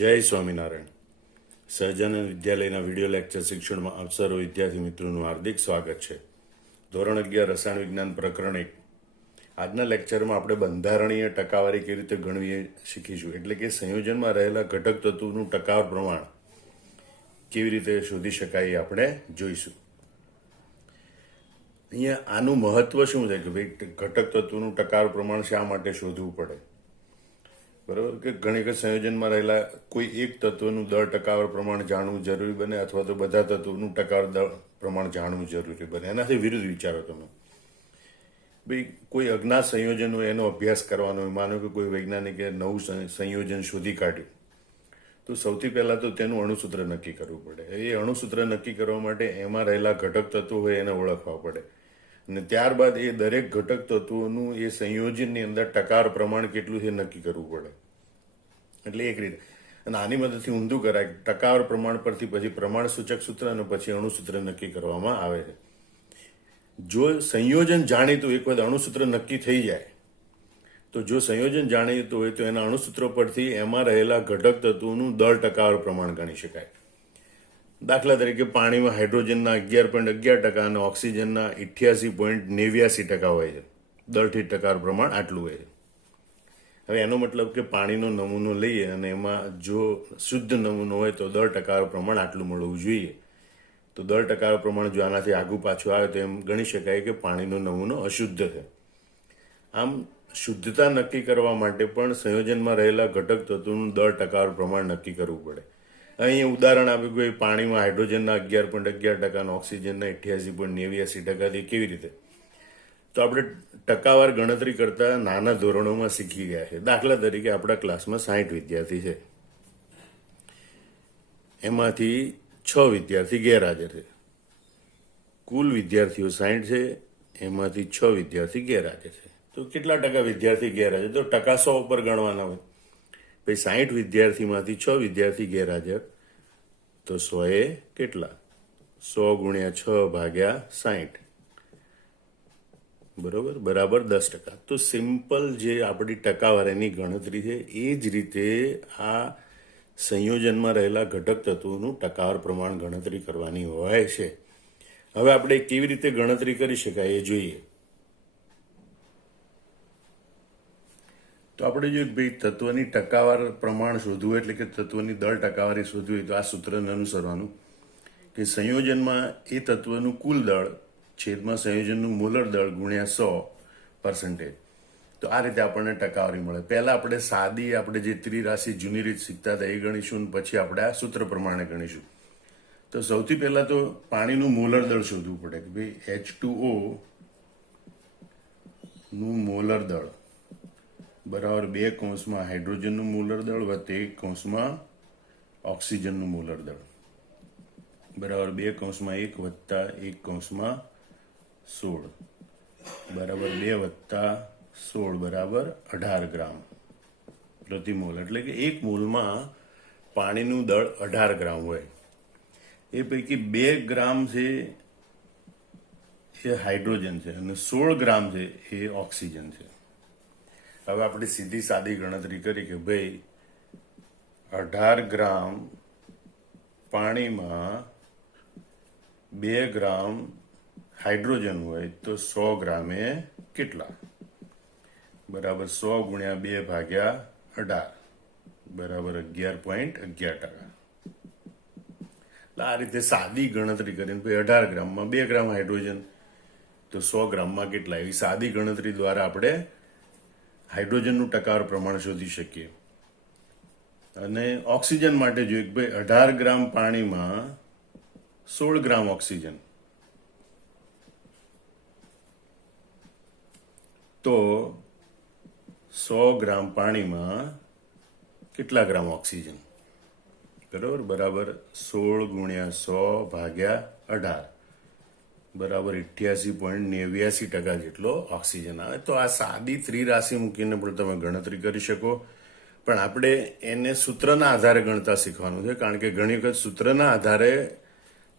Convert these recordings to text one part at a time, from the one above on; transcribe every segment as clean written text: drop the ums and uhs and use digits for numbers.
જય સ્વામિનારાયણ. સહજાનંદ વિદ્યાલયના video lecture શિક્ષણમાં આપ સર્વ વિદ્યાર્થી મિત્રોનું હાર્દિક સ્વાગત છે. ધોરણ 11 રસાયણ વિજ્ઞાન પ્રકરણ 1. આજના લેક્ચરમાં આપણે બંધારણીય ટકાવારી કેવી રીતે ગણવી એ શીખીશું. એટલે કે સંયોજનમાં રહેલા ઘટક તત્વોનું ટકાવાર પ્રમાણ કેવી રીતે શોધી શકાય એ આપણે જોઈશું. અહીંયા આનું મહત્વ શું છે કે ભાઈ ઘટક તત્વોનું ટકાવાર પ્રમાણ શા માટે શોધવું પડે, બરાબર? કે ઘણી વખત સંયોજનમાં રહેલા કોઈ એક તત્વનું દર ટકાવાર પ્રમાણ જાણવું જરૂરી બને, અથવા તો બધા તત્વોનું ટકાવાર દર પ્રમાણ જાણવું જરૂરી બને. એનાથી વિરુદ્ધ વિચારો તમે. ભાઈ કોઈ અજ્ઞાત સંયોજન હોય એનો અભ્યાસ કરવાનો હોય. માનો કે કોઈ વૈજ્ઞાનિકે નવું સંયોજન શોધી કાઢ્યું, તો સૌથી પહેલાં તો તેનું અણુસૂત્ર નક્કી કરવું પડે. એ અણુસૂત્ર નક્કી કરવા માટે એમાં રહેલા ઘટક તત્વો હોય એને ઓળખવા પડે, અને ત્યારબાદ એ દરેક ઘટક તત્વોનું એ સંયોજનની અંદર ટકાવાર પ્રમાણ કેટલું છે નક્કી કરવું પડે. એટલે એક રીતે, અને આની મદદથી ઊંધું કરાય. ટકાવાર પ્રમાણ પરથી પછી પ્રમાણ સૂચક સૂત્ર અને પછી અણુસૂત્ર નક્કી કરવામાં આવે છે. જો સંયોજન જાણીતું, એક વખત અણુસૂત્ર નક્કી થઈ જાય, તો જો સંયોજન જાણીતું હોય તો એના અણુસૂત્રો પરથી એમાં રહેલા ઘટક તત્વોનું દર ટકાવાર પ્રમાણ ગણી શકાય. દાખલા તરીકે પાણીમાં હાઇડ્રોજનના 11.11% અને ઓક્સિજનના 88.89% હોય છે. દરથી ટકાવાર પ્રમાણ આટલું હોય છે. હવે એનો મતલબ કે પાણીનો નમૂનો લઈએ અને એમાં જો શુદ્ધ નમૂનો હોય તો દર ટકાવાર પ્રમાણ આટલું મળવું જોઈએ. તો દર ટકાવાર પ્રમાણ જો આનાથી આગું પાછું આવે તો એમ ગણી શકાય કે પાણીનો નમૂનો અશુદ્ધ છે. આમ શુદ્ધતા નક્કી કરવા માટે પણ સંયોજનમાં રહેલા ઘટક તત્વોનું દર ટકાવાર પ્રમાણ નક્કી કરવું પડે. અહીં ઉદાહરણ આપ્યું કે પાણીમાં હાઇડ્રોજનના 11.11% અને ઓક્સિજનના 88.89% કેવી રીતે? તો આપણે ટકાવાર ગણતરી કરતા નાના ધોરણોમાં શીખી ગયા છે. દાખલા તરીકે આપણા ક્લાસમાં 60 વિદ્યાર્થી છે, એમાંથી 6 વિદ્યાર્થી ગેરહાજર છે. કુલ વિદ્યાર્થીઓ 60 છે, એમાંથી 6 વિદ્યાર્થી ગેરહાજર છે. તો કેટલા ટકા વિદ્યાર્થી ગેરહાજર? તો ટકા 100 ઉપર ગણવાના હોય. ભાઈ 60 વિદ્યાર્થીમાંથી 6 વિદ્યાર્થી ગેરહાજર, તો 100 એ કેટલા? 100 ગુણ્યા 6 ભાગ્યા 60, બરોબર, બરાબર 10%. તો સિમ્પલ જે આપણી ટકાવારીની ગણતરી છે એ જ રીતે આ સંયોજનમાં રહેલા ઘટક તત્વોનું ટકાવાર પ્રમાણ ગણતરી કરવાની હોય છે. હવે આપણે કેવી રીતે ગણતરી કરી શકાય એ જોઈએ. તો આપણે જો ભાઈ તત્વની ટકાવાર પ્રમાણ શોધવું, એટલે કે તત્વની દર ટકાવારી શોધવી હોય તો આ સૂત્રને અનુસરવાનું કે સંયોજનમાં એ તત્વનું કુલ દળ છેદમાં સંયોજનનું મોલર દળ ગુણ્યા 100%. તો આ રીતે આપણને ટકાવારી મળે. પહેલા આપણે સાદી, આપણે જે ત્રિરાશિ જૂની રીત શીખતા હતા એ ગણીશું, પછી આપણે આ સૂત્ર પ્રમાણે ગણીશું. તો સૌથી પહેલા તો પાણીનું મોલર દળ શોધવું પડે કે ભાઈ H2O નું મોલર દળ બરાબર 2 કૌંસમાં હાઇડ્રોજનનું મોલર દળ વત્તે 1 કૌંસમાં ઓક્સિજનનું મોલર દળ બરાબર 2 કૌંસમાં 1 વત્તા 1 કૌંસમાં 16 બરાબર 2 વત્તા 16 બરાબર 18 ગ્રામ પ્રતિ મોલ. એટલે કે 1 મોલમાં પાણીનું દળ 18 ગ્રામ હોય. એ પૈકી 2 ગ્રામ છે એ હાઇડ્રોજન છે અને 16 ગ્રામ છે એ ઓક્સિજન છે. હવે આપણે સીધી સાદી ગણતરી કરી કે ભાઈ 18 ગ્રામ પાણીમાં 2 ગ્રામ હાઇડ્રોજન હોય તો 100 ગ્રામે કેટલા? બરાબર 100 ગુણ્યા 2 ભાગ્યા 18 બરાબર 11.11%. આ રીતે સાદી ગણતરી કરીને ભાઈ 18 ગ્રામમાં 2 ગ્રામ હાઇડ્રોજન તો 100 ગ્રામમાં કેટલા? એવી સાદી ગણતરી દ્વારા આપણે હાઇડ્રોજનનું ટકાવાર પ્રમાણ શોધી શકીએ. અને ઓક્સિજન માટે જોઈએ કે ભાઈ 18 ગ્રામ પાણીમાં 16 ગ્રામ ઓક્સિજન, તો 100 ગ્રામ પાણીમાં કેટલા ગ્રામ ઓક્સિજન? બરાબર બરાબર 16 ગુણ્યા 100 ભાગ્યા 18 બરાબર 88.89% જેટલો ઓક્સિજન આવે. તો આ સાદી ત્રિરાશિ મૂકીને પણ તમે ગણતરી કરી શકો, પણ આપણે એને સૂત્રના આધારે ગણતા શીખવાનું છે. કારણ કે ઘણી વખત સૂત્રના આધારે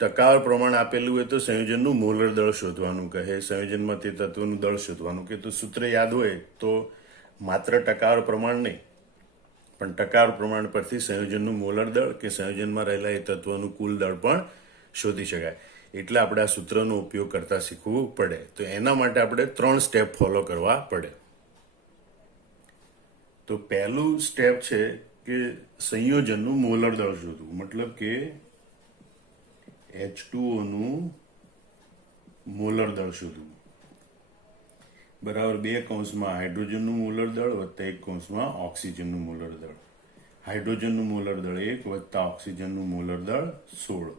ટકાવાર પ્રમાણ આપેલું હોય તો સંયોજનનું મોલર દળ શોધવાનું કહે, સંયોજનમાં તે તત્વનું દળ શોધવાનું કે. તો સૂત્ર યાદ હોય તો માત્ર ટકાવાર પ્રમાણ નહીં, પણ ટકાર પ્રમાણ પરથી સંયોજનનું મોલર દળ કે સંયોજનમાં રહેલા એ તત્વોનું કુલ દળ પણ શોધી શકાય. એટલે આપણે આ સૂત્રનો ઉપયોગ કરતા શીખવું પડે. તો એના માટે આપણે 3 સ્ટેપ ફોલો કરવા પડે. તો પહેલું સ્ટેપ છે કે સંયોજનનું મોલર દળ શોધવું. મતલબ કે H2O નું મોલર દળ શોધવું. બરાબર 2 કૌંસમાં હાઇડ્રોજનનું મોલર દળ વત્તા 1 કૌંસમાં ઓક્સિજનનું મોલર દળ. હાઇડ્રોજનનું મોલર દળ 1 વત્તા ઓક્સિજનનું મોલર દળ 16.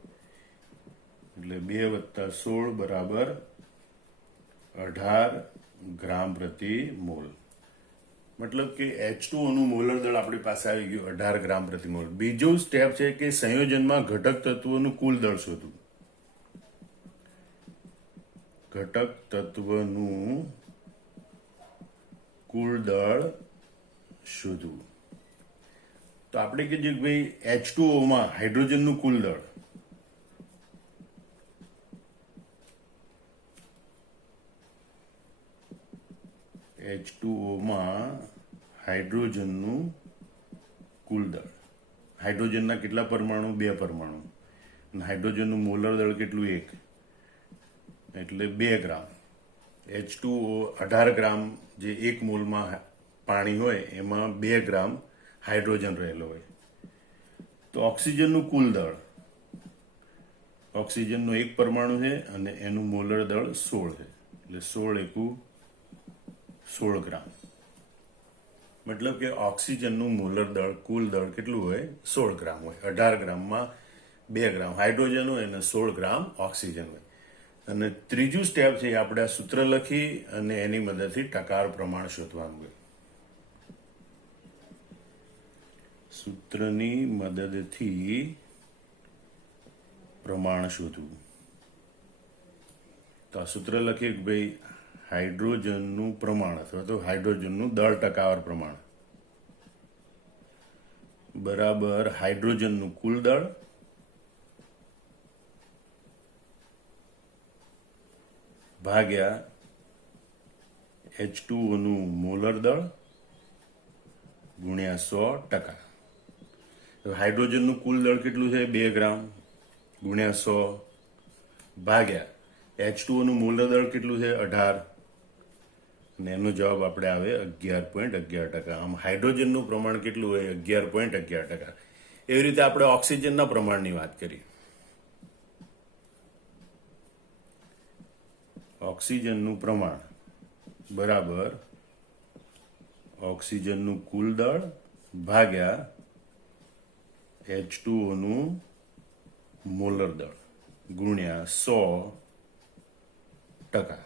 એટલે 2 વત્તા 16 બરાબર 18 ગ્રામ પ્રતિ મોલ. મતલબ કે H2O નું મોલર દળ આપણી પાસે આવી ગયું 18 ગ્રામ પ્રતિ મોલ. બીજું સ્ટેપ છે કે સંયોજનમાં ઘટક તત્વોનું કુલ દળ શોધવું. ઘટક તત્વનું કુલ દળ શોધવું. તો આપણે કહીએ કે ભાઈ H2O માં હાઇડ્રોજનનું કુલ દળ H2O માં હાઇડ્રોજનનું કુલ દળ. હાઇડ્રોજનના કેટલા પરમાણુ? 2 પરમાણુ. અને હાઇડ્રોજનનું મોલર દળ કેટલું? 1. એટલે 2 ગ્રામ. H2O 18 ગ્રામ જે 1 મોલમાં પાણી હોય એમાં 2 ગ્રામ હાઇડ્રોજન રહેલો હોય. તો ઓક્સિજનનું કુલ દળ, ઓક્સિજનનો 1 પરમાણુ છે અને એનું મોલર દળ 16 છે. એટલે 16 એકુ 16 ગ્રામ. મતલબ કે ઓક્સિજનનું મોલર દળ કુલ દળ કેટલું હોય? 16 ગ્રામ હોય. 18 ગ્રામમાં 2 ગ્રામ હાઇડ્રોજન હોય અને 16 ગ્રામ ઓક્સિજન હોય. અને ત્રીજું સ્ટેપ છે આપણે આ સૂત્ર લખી અને એની મદદથી ટકાર પ્રમાણ શોધવાનું હોય. સૂત્રની મદદથી પ્રમાણ શોધવું. તો આ સૂત્ર લખીએ કે ભાઈ હાઇડ્રોજનનું પ્રમાણ અથવા તો હાઇડ્રોજનનું દળ ટકાવાર પ્રમાણ બરાબર હાઇડ્રોજનનું કુલ દળ ભાગ્યા H2O નું મોલર દળ ગુણ્યા 100%. હાઇડ્રોજનનું કુલ દળ કેટલું છે? 2 ગ્રામ ગુણ્યા 100 ભાગ્યા H2O નું મોલર દળ કેટલું છે? 18. અને એનો જવાબ આપણે આવે 11.11%. આમ હાઇડ્રોજનનું પ્રમાણ કેટલું હોય? 11.11%. એવી રીતે આપણે ઓક્સિજનના પ્રમાણની વાત કરી. ઓક્સિજનનું પ્રમાણ બરાબર ઓક્સિજનનું કુલ દળ ભાગ્યા H2O નું મોલર દળ ગુણ્યા 100%.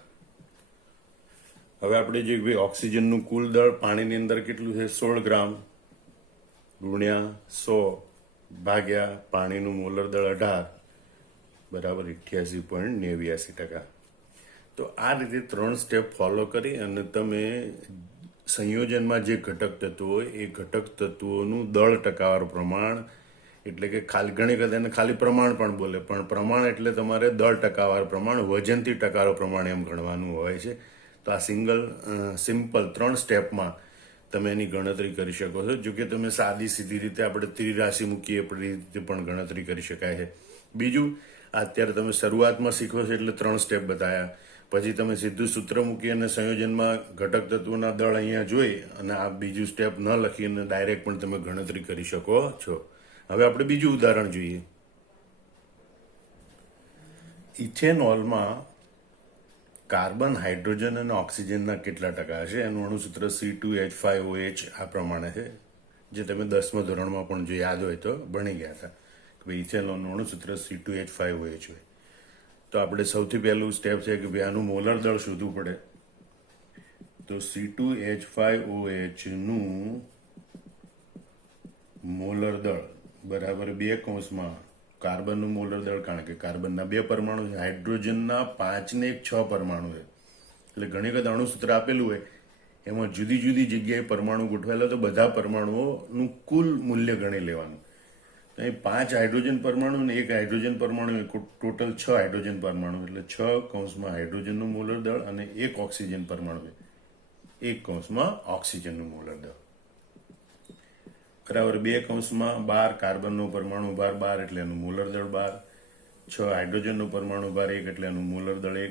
હવે આપણે જે ભાઈ ઓક્સિજનનું કુલ દળ પાણીની અંદર કેટલું છે? 16 ગ્રામ ગુણ્યા 100 ભાગ્યા પાણીનું મોલર દળ 18 બરાબર 88.89%. તો આ રીતે 3 સ્ટેપ ફોલો કરી અને તમે સંયોજનમાં જે ઘટક તત્વો હોય એ ઘટક તત્વોનું દળ ટકાવાર પ્રમાણ, એટલે કે ખાલી ઘણી વખત એને ખાલી પ્રમાણ પણ બોલે, પણ પ્રમાણ એટલે તમારે દળ ટકાવાર પ્રમાણ, વજનથી ટકાવાર પ્રમાણ એમ ગણવાનું હોય છે. તો આ સિમ્પલ 3 સ્ટેપમાં તમે એની ગણતરી કરી શકો છો. જો કે તમે સાદી સીધી રીતે આપણે ત્રિરાશિ મૂકીએ આપણી રીતે પણ ગણતરી કરી શકાય છે. બીજું, અત્યારે તમે શરૂઆતમાં શીખો છો એટલે 3 સ્ટેપ બતાવ્યા. પછી તમે સીધું સૂત્ર મૂકી અને સંયોજનમાં ઘટક તત્વોના દળ અહીંયા જોઈ અને આ બીજું સ્ટેપ ન લખીને ડાયરેક્ટ પણ તમે ગણતરી કરી શકો છો. હવે આપણે બીજું ઉદાહરણ જોઈએ. ઇથેનોલમાં કાર્બન, હાઇડ્રોજન અને ઓક્સિજનના કેટલા ટકા હશે? એનું અણુસૂત્ર C2H5OH આ પ્રમાણે છે, જે તમે 10મા ધોરણમાં પણ જો યાદ હોય તો ભણી ગયા હતા કે ભાઈ ઇથેનોલનું અણુસૂત્ર C2H5OH હોય. તો આપણે સૌથી પહેલું સ્ટેપ છે કે ભાઈ આનું મોલર દળ શોધવું પડે. તો C2H5OH નું મોલર દળ બરાબર 2 કૌંસમાં કાર્બનનું મોલર દળ, કારણ કે કાર્બનના 2 પરમાણુ છે, હાઇડ્રોજનના 5 ને 1 6 પરમાણુ છે. એટલે ઘણી વખત અણુસૂત્ર આપેલું હોય એમાં જુદી જુદી જગ્યાએ પરમાણુ ગોઠવેલા, તો બધા પરમાણુઓનું કુલ મૂલ્ય ગણી લેવાનું. અહીં 5 હાઇડ્રોજન પરમાણુ અને 1 હાઇડ્રોજન પરમાણુ, ટોટલ 6 હાઇડ્રોજન પરમાણુ, એટલે 6 કૌંસમાં હાઇડ્રોજનનું મોલર દળ અને 1 ઓક્સિજન પરમાણુ, 1 કૌંસમાં ઓક્સિજનનું મોલર દળ. બરાબર 2 કૌંસમાં 12 કાર્બનનો પરમાણુ ભાર 12 એટલે એનું મોલર દળ 12, 6 હાઇડ્રોજનનો પરમાણુ ભાર 1 એટલે એનું મોલર દળ 1,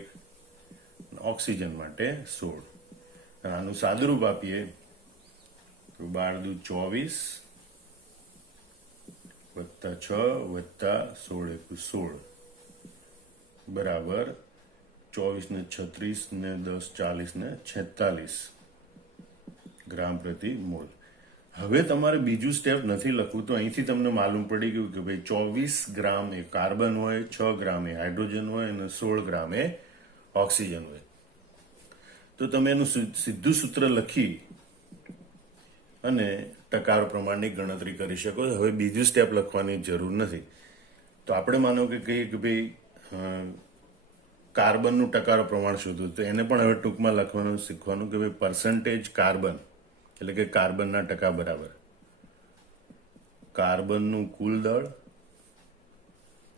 ઓક્સિજન માટે 16. અને આનું સાદુરૂપ આપીએ તો 12 દુ 24 વત્તા 6 વત્તા 16 એકુ 16 બરાબર 24 ને 36 ને 10 40 ને 46 ગ્રામ પ્રતિ મોલ. હવે તમારે બીજું સ્ટેપ નથી લખવું, તો અહીંથી તમને માલુમ પડી ગયું કે ભાઈ 24 ગ્રામ એ કાર્બન હોય, 6 ગ્રામ એ હાઇડ્રોજન હોય અને 16 ગ્રામ એ ઓક્સિજન હોય. તો તમે એનું સીધું સૂત્ર લખી અને ટકાર પ્રમાણની ગણતરી કરી શકો. હવે બીજું સ્ટેપ લખવાની જરૂર નથી. તો આપણે માનો કે કહીએ કે ભાઈ કાર્બનનું ટકાર પ્રમાણ શોધવું, તો એને પણ હવે ટૂંકમાં લખવાનું શીખવાનું કે ભાઈ પર્સન્ટેજ કાર્બન એટલે કે કાર્બનના ટકા બરાબર કાર્બનનું કુલ દળ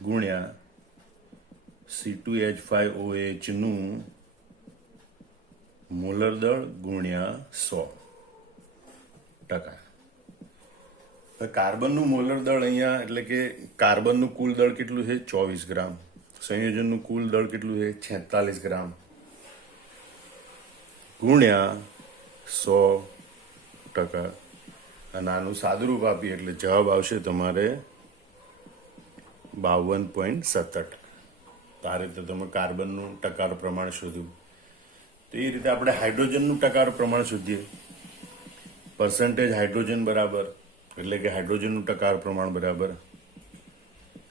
ગુણ્યા C2H5OH નું મોલર દળ ગુણ્યા 100%. કાર્બનનું મોલર દળ અહીંયા એટલે કે કાર્બનનું કુલ દળ કેટલું છે 24 ગ્રામ, સંયોજનનું કુલ દળ કેટલું છે 46 ગ્રામ ગુણ્યા 100%. અને આનું સાદુરૂપ આપીએ એટલે જવાબ આવશે તમારે 52.17%. આ રીતે તમે કાર્બનનું ટકાર પ્રમાણ શોધ્યું. તો એ રીતે આપણે હાઇડ્રોજનનું ટકાર પ્રમાણ શોધીએ. પર્સન્ટેજ હાઇડ્રોજન બરાબર એટલે કે હાઇડ્રોજનનું ટકાર પ્રમાણ બરાબર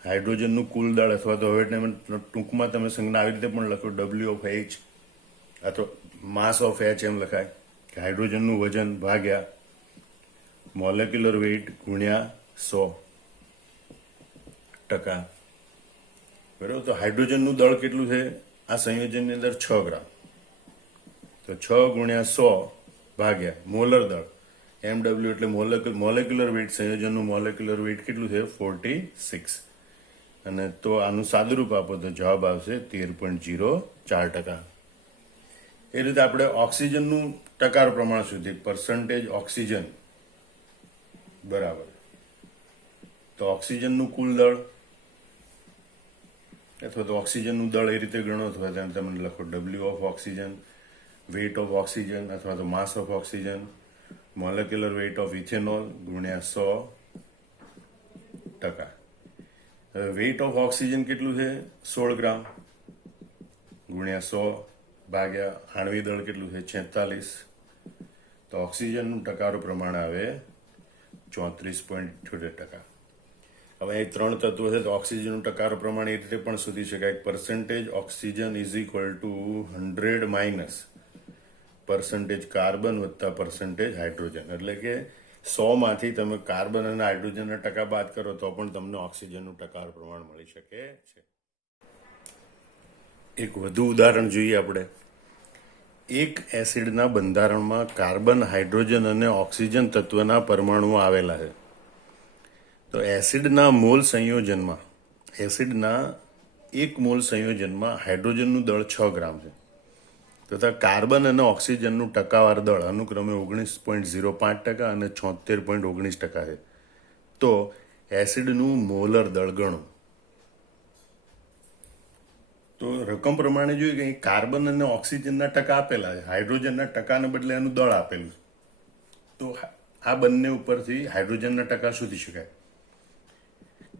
હાઇડ્રોજનનું કુલ દળ, અથવા તો હવે ટૂંકમાં તમે સંજ્ઞા આવી રીતે પણ લખો W ઓફ H અથવા માસ ઓફ H એમ લખાય કે હાઇડ્રોજનનું વજન ભાગ્યા મોલેક્યુલર વેઇટ ગુણ્યા 100%. બરાબર. તો હાઇડ્રોજનનું દળ કેટલું છે આ સંયોજનની અંદર 6 ગ્રામ, તો 6 ગુણ્યા 100 ભાગ્યા મોલર દળ MW એટલે મોલેક્યુલર વેઇટ, સંયોજનનું મોલેક્યુલર વેઇટ કેટલું છે 46. અને તો આનું સાદુરૂપ આપો તો જવાબ આવશે 13.04%. એ રીતે આપણે ઓક્સિજનનું ટકાર પ્રમાણ શોધીએ. પર્સન્ટેજ ઓક્સિજન બરાબર તો ઓક્સિજનનું કુલ દળ અથવા તો ઓક્સિજનનું દળ એ રીતે ગણો, અથવા તેને તમે લખો W of oxygen, weight of oxygen અથવા તો mass of oxygen, molecular weight of ethanol ગુણ્યા 100%. હવે વેઇટ ઓફ ઓક્સિજન કેટલું છે 16 ગ્રામ ગુણ્યા 100 ભાગ્યા આણ્વિક દળ કેટલું છે 46. તો ઓક્સિજનનું ટકાનું પ્રમાણ આવે 34.78%. હવે અહીં 3 તત્વો છે તો ઓક્સિજનનું ટકાનું પ્રમાણ એ રીતે પણ શોધી શકાય. Percentage oxygen is equal to 100 minus percentage carbon વત્તા પર્સન્ટેજ હાઇડ્રોજન. એટલે કે 100માંથી તમે કાર્બન અને હાઇડ્રોજનના ટકા બાદ કરો તો પણ તમને ઓક્સિજનનું ટકાનું પ્રમાણ મળી શકે છે. એક વધુ ઉદાહરણ જોઈએ આપણે. એક એસિડના બંધારણમાં કાર્બન, હાઇડ્રોજન અને ઓક્સિજન તત્વના પરમાણુઓ આવેલા છે. તો એસિડના એક મોલ સંયોજનમાં હાઇડ્રોજનનું દળ 6 ગ્રામ છે તથા કાર્બન અને ઓક્સિજનનું ટકાવાર દળ અનુક્રમે 19.05% અને 76.19% છે. તો એસિડનું મોલર દળ ગણો. તો રકમ પ્રમાણે જોઈએ કે અહીં કાર્બન અને ઓક્સિજનના ટકા આપેલા છે, હાઇડ્રોજનના ટકાને બદલે એનું દળ આપેલું છે. તો આ બંને ઉપરથી હાઇડ્રોજનના ટકા શોધી શકાય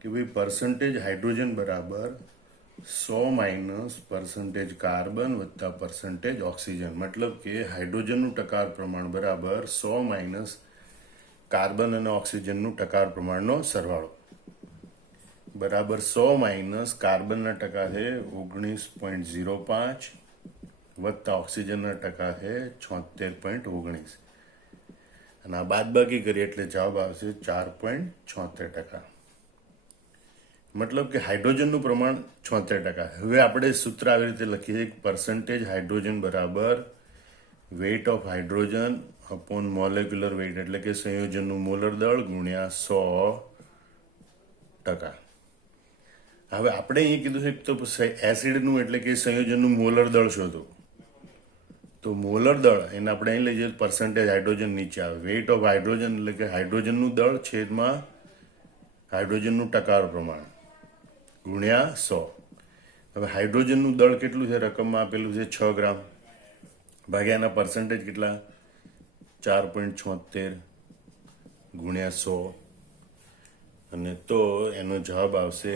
કે ભાઈ પર્સન્ટેજ હાઇડ્રોજન બરાબર 100 માઇનસ પર્સન્ટેજ કાર્બન વત્તા પર્સન્ટેજ ઓક્સિજન. મતલબ કે હાઇડ્રોજનનું ટકાર પ્રમાણ બરાબર 100 માઇનસ કાર્બન અને ઓક્સિજનનું ટકાર પ્રમાણનો સરવાળો બરાબર 100 માઇનસ કાર્બનના ટકા છે 19.05 વત્તા ઓક્સિજનના ટકા છે 76.19 અને આ બાદબાકી કરીએ એટલે જવાબ આવશે 4.76%. મતલબ કે હાઇડ્રોજનનું પ્રમાણ 76%. હવે આપણે સૂત્ર આવી રીતે લખીએ કે પર્સન્ટેજ હાઇડ્રોજન બરાબર weight of hydrogen upon molecular weight એટલે કે સંયોજનનું મોલર દળ ગુણ્યા 100%. હવે આપણે અહીં કીધું છે તો એસિડનું એટલે કે સંયોજનનું મોલર દળ શોધો. તો મોલર દળ એને આપણે અહીં લઈ જઈએ પર્સન્ટેજ હાઇડ્રોજન નીચે આવે. વેઇટ ઓફ હાઇડ્રોજન એટલે કે હાઇડ્રોજનનું દળ છેદમાં હાઇડ્રોજનનું ટકાવારી પ્રમાણ ગુણ્યા 100. હવે હાઇડ્રોજનનું દળ કેટલું છે રકમમાં આપેલું છે 6 ગ્રામ ભાગ્યા એના પર્સન્ટેજ કેટલા 4.76 ગુણ્યા 100 અને તો એનો જવાબ આવશે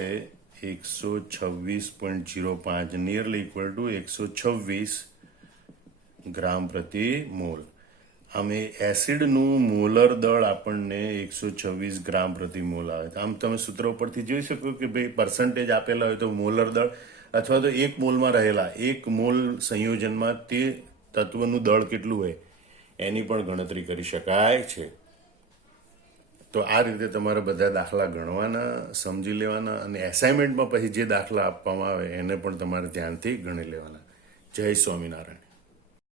126.05 નિયરલી ઇક્વલ ટુ 126 ગ્રામ પ્રતિ મોલ. આમ એસિડનું મોલર દળ આપણને 126 ગ્રામ પ્રતિ મોલ આવે. આમ તમે સૂત્ર ઉપરથી જોઈ શકો કે ભાઈ પર્સન્ટેજ આપેલા હોય તો મોલર દળ અથવા તો એક મોલમાં રહેલા એક મોલ સંયોજનમાં તે તત્વનું દળ કેટલું હોય એની પણ ગણતરી કરી શકાય છે. તો આ રીતે તમારે બધા દાખલા ગણવાના, સમજી લેવાના અને એસાઇનમેન્ટમાં પછી જે દાખલા આપવામાં આવે એને પણ તમારે ધ્યાનથી ગણી લેવાના. જય સ્વામિનારાયણ.